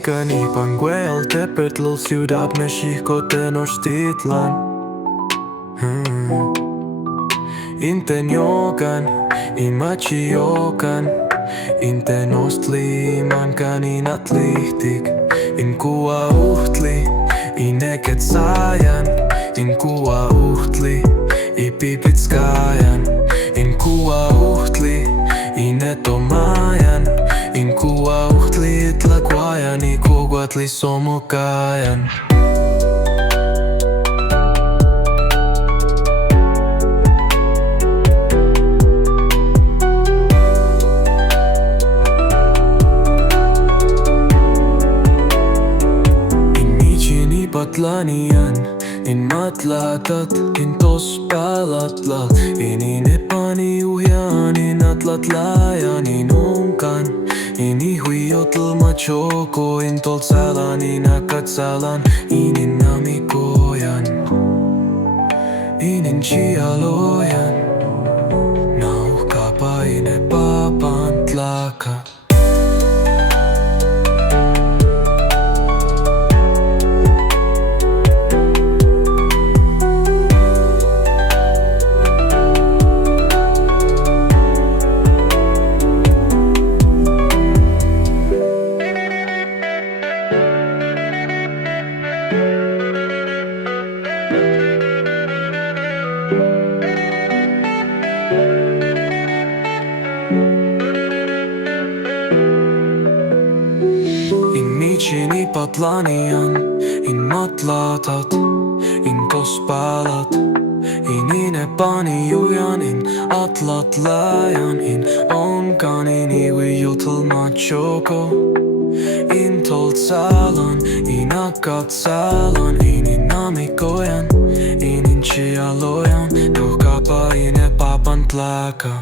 nican, ipan, huey, altepetl, ciudad, Méjico Tecochtitlan. Intenyocan, imachiyocan, tenochtli, imancan, atlihtic, cuauhtli, inequetzayan, cuauhtli, ipipitzkayan, cuauhtli, inetomayan, cuauhtli, tlacuayan, cuauhtli somocayan. Patlanian, in matlatat, in tospalatlat, in inepaniuhian, in atlatlayan, in uncan, in ihuiyotl machoko, in toltzalan, in akatzalan, in inamikoyan, in inchialoyan, nauhkapa inepapantlaka. Patlanian, in matlatat, in tospalat, in inepaniuhian, in atlatlayan, in oncan, in ihuiyotl machoko, in toltzalan, in akatzalan, in inamikoyan, in inchialoyan, nauhkapa inepapantlaka.